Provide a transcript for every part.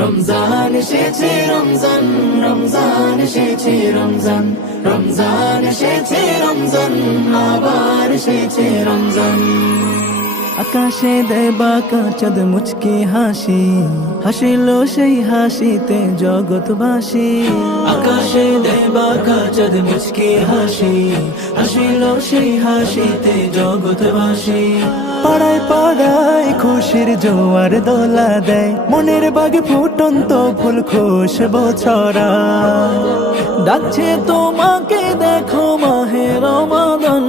রমজান এসেছে রমজান, রমজান এসেছে রমজান, রমজান এসেছে রমজান, আবার এসেছে রমজান। আকাশে দেয় বাঁকা চাঁদ মুচকি হাসি, হাসিলো সেই হাসিতে জগৎবাসী। আকাশে দেয় বাঁকা চাঁদ মুচকি হাসি, হাসিলো সেই হাসিতে জগৎবাসী। পাড়ায় পাড়ায় খুশির জোয়ার দোলা দেয়, মনের বাগে ফুটন্ত ফুল খুশবু ছড়া। ডাকছে তোমাকে দেখো মাহে রমাদান।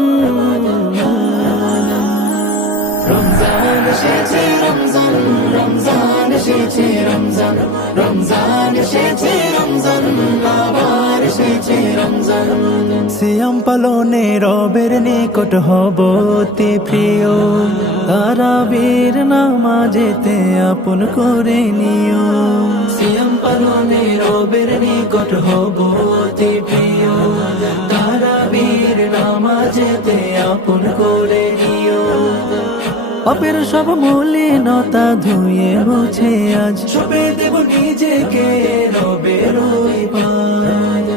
রমজান এসেছে রমজান, রমজান এসেছে রমজান, রমজান এসেছে রমজান, আবার এসেছে রমজান। সিয়াম পালনে রবের নিকট হব অতি প্রিয়, তারাবির নামাজেতে আপন করে নিও। সিয়াম পালনে রবের নিকট হব অতি প্রিয়, তারাবির নামাজেতে আপন করে নিও। পাপের সব মলিনতা ধুয়ে মুছে আজ সবে দেব নিজেকে রবের ওই পায়।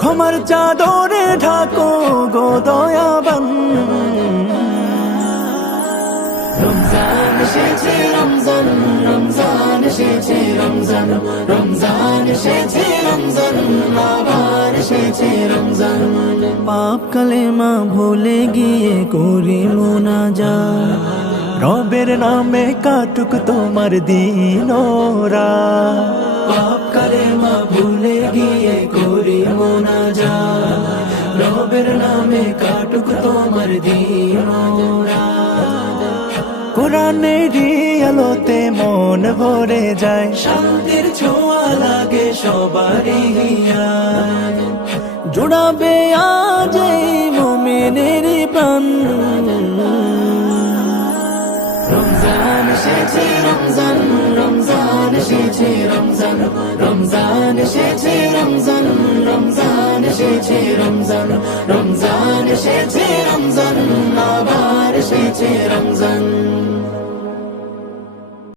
ক্ষমার চাদরে ঢাকো গো দয়াবান। রমজান এসেছে রমজান, রমজান এসেছে রমজান, রমজান এসেছে রমজান, আবার এসেছে রমজান। পাপ কালেমা ভুলে গিয়ে করি মুনাজাত, রবের নামে কাটুক তোমার দিন ও রাত। পাপ কালেমা ভুলে গিয়ে করি মুনাজাত, রবের নামে কাটুক তোমার দিন ও রাত। কোরআনের আলোতে মন ভরে যায়, শান্তির ছোঁয়া লাগে সবারই হিয়ায়। জুড়াবে আজ এই মুমিনের প্রাণ। রমজান এসেছে রমজান, রমজান এসেছে রমজান, রমজান এসেছে রমজান, রমজান এসেছে রমজান, রমজান এসেছে রমজান, আবার এসেছে রমজান।